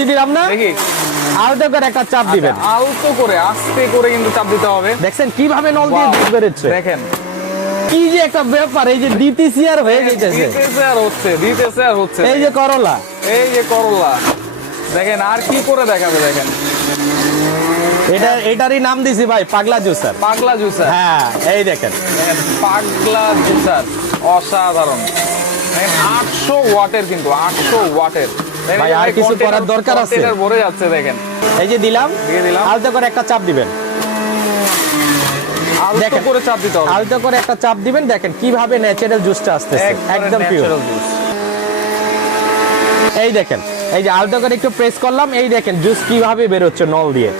দিয়ে দিলাম না, দেখি আলতো করে একটা চাপ দিবেন। আলতো করে আস্তে করে কিন্তু চাপ দিতে হবে। দেখছেন কিভাবে নল দিয়ে Wow, জুস বেরোচ্ছে, দেখেন কি যে একটা ব্যাপার, এই যে দিতেছি আর হয়ে যাইতেছে। দিতেছে আর হচ্ছে। এই যে করলা, এই যে করলা, দেখেন আর কি করে দেখাবে, দেখেন এটারই নাম দিছি ভাই পাগলা জুসার। পাগলা জুসার। হ্যাঁ এই দেখেন পাগলা জুসার, অসাধারণ। 800 ওয়াটের, কিন্তু 800 ওয়াটের। ভাই, আর কিছু করার দরকার আছে? ভরে যাচ্ছে, দেখেন। এই যে দিলাম, দিয়ে দিলাম। আলতো করে একটা চাপ দিবেন, আলতো দেখেন। করে চাপ দিতে হবে। আলতো করে একটা চাপ দিবেন, দেখেন কিভাবে ন্যাচারাল জুসটা আসতেছে, একদম পিওর। Natural juice. এই দেখেন, এই যে আলতো করে একটু প্রেস করলাম, এই দেখেন জুস কিভাবে বের হচ্ছে নল দিয়ে।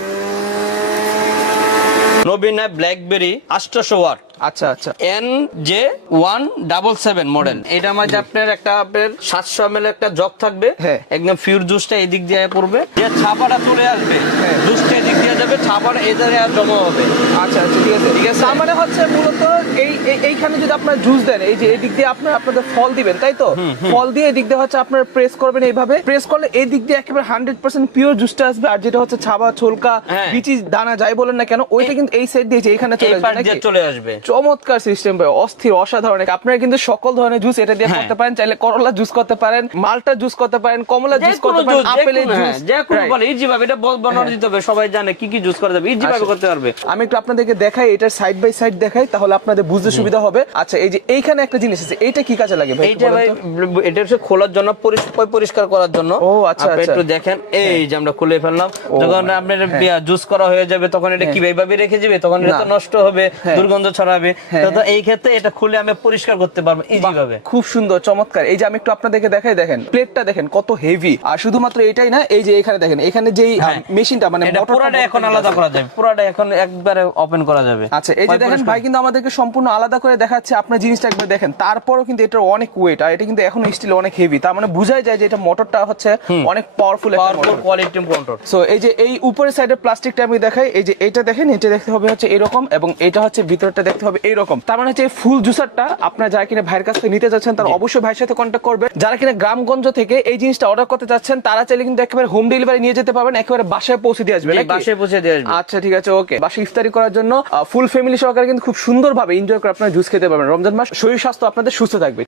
নবীনা ব্ল্যাকবেরি 800 ওয়াট, আচ্ছা আচ্ছা। NJ177 model. এটার মধ্যে আপনার একটা 700 ml একটা জগ থাকবে, হ্যাঁ। একদম পিওর জুসটা এদিক দিয়ে পড়বে, যে ছাপাটা চলে আসবে, জুসটা এদিক দিয়ে যাবে, ছাপাটা এধারে আর জমা হবে। আচ্ছা আচ্ছা, ঠিক আছে ঠিক আছে। তার মানে হচ্ছে মূলত এইখানে যদি আপনার জুস দেন, এই যে এই দিক দিয়ে আপনাদের ফল দিবেন, তাই তো? ফল দিয়ে এই দিক দিয়ে হচ্ছে আপনার প্রেস করবেন, এইভাবে প্রেস করলে এই দিক দিয়ে একেবারে 100% পিওর জুসটা আসবে। আর যেটা হচ্ছে ছাবা, ছোলকা, বিচি, দানা যাই বলেন না কেন, ওইটা কিন্তু এই সাইড দিয়ে এইখানে চলে আসবে, নাকি? চলে আসবে। চমৎকার সিস্টেম ভাই, অস্থির, অসাধারণ। আপনারা কিন্তু সকল ধরনের জুস এটা দিয়ে করতে পারেন। চাইলে করলা জুস করতে পারেন, মালটা জুস করতে পারেন, কমলা জুস করতে পারেন, আপেলের জুস, যে কোনো বলে ইজি ভাবে এটা বানানো দিতে হবে। সবাই জানে কি কি জুস করা যাবে, ইজি ভাবে করতে পারবে। আমি একটু আপনাদেরকে দেখাই, এটা সাইড বাই সাইড দেখাই, তাহলে আপনাদের বুঝতে সুবিধা হবে। আচ্ছা, এই যে এইখানে একটা জিনিস আছে, এইটা কি কাজে লাগে ভাই? এইটা ভাই, এটা হচ্ছে খোলার জন্য, পরিষ্কার করার জন্য। ও আচ্ছা আপনি আচ্ছা, একটু দেখেন, এই যে আমরা খুলে ফেললাম, যখন আপনার জুস করা হয়ে যাবে তখন এটা কিভাবে রেখে যাবে, তখন এটা তো নষ্ট হবে, দুর্গন্ধ ছড়াবে। তো এই ক্ষেত্রে এটা খুলে আমি পরিষ্কার করতে পারবো ইজি ভাবে। খুব সুন্দর, চমৎকার। এই যে আমি একটু আপনাদেরকে দেখাই, দেখেন প্লেটটা দেখেন কত হেভি। আর শুধুমাত্র এটাই না, এই যে এখানে দেখেন, এখানে যেই মেশিনটা মানে পুরোটা এখন আলাদা করা যাবে, পুরোটা এখন একবারে ওপেন করা যাবে। আচ্ছা, এই যে দেখেন ভাই কিন্তু আমাদেরকে সম্পূর্ণ আলাদা করে দেখাচ্ছে, আপনার জিনিসটা একবার দেখেন। তারপরও কিন্তু এটা অনেক ওয়েট, আর এটা কিন্তু এখনো স্টিল অনেক হেভি। তার মানে বোঝাই যায় যে এটা মোটরটা হচ্ছে অনেক পাওয়ারফুল একটা মোটর, কোয়ালিটি মোটর। সো এই যে এই উপরের সাইডের প্লাস্টিকটা আমি দেখাই, এই যে এটা দেখেন, এটা দেখতে হবে হচ্ছে এরকম, এবং এটা হচ্ছে ভিতরটা দেখতে হবে এইরকম। তার মানে হচ্ছে ফুল জুসারটা আপনারা যারা কিনা ভাইয়ের কাছ থেকে নিতে যাচ্ছেন, তারা অবশ্যই ভাইয়ের সাথে কন্ট্যাক্ট করবেন। যারা কিনা গ্রামগঞ্জ থেকে এই জিনিসটা অর্ডার করতে যাচ্ছেন, তারা চাইলে কিন্তু একেবারে হোম ডেলিভারি নিয়ে যেতে পারবেন, একেবারে বাসায় পৌঁছে দিয়ে আসবে, বাসায় পৌঁছে দিয়ে আসবে। আচ্ছা ঠিক আছে, ওকে। বাসায় ইফতারি করার জন্য ফুল ফ্যামিলি সহকারে কিন্তু খুব সুন্দরভাবে এনজয় করে আপনারা জুস খেতে পারবেন। রমজান মাস, শরীর স্বাস্থ্য আপনাদের সুস্থ থাকবে।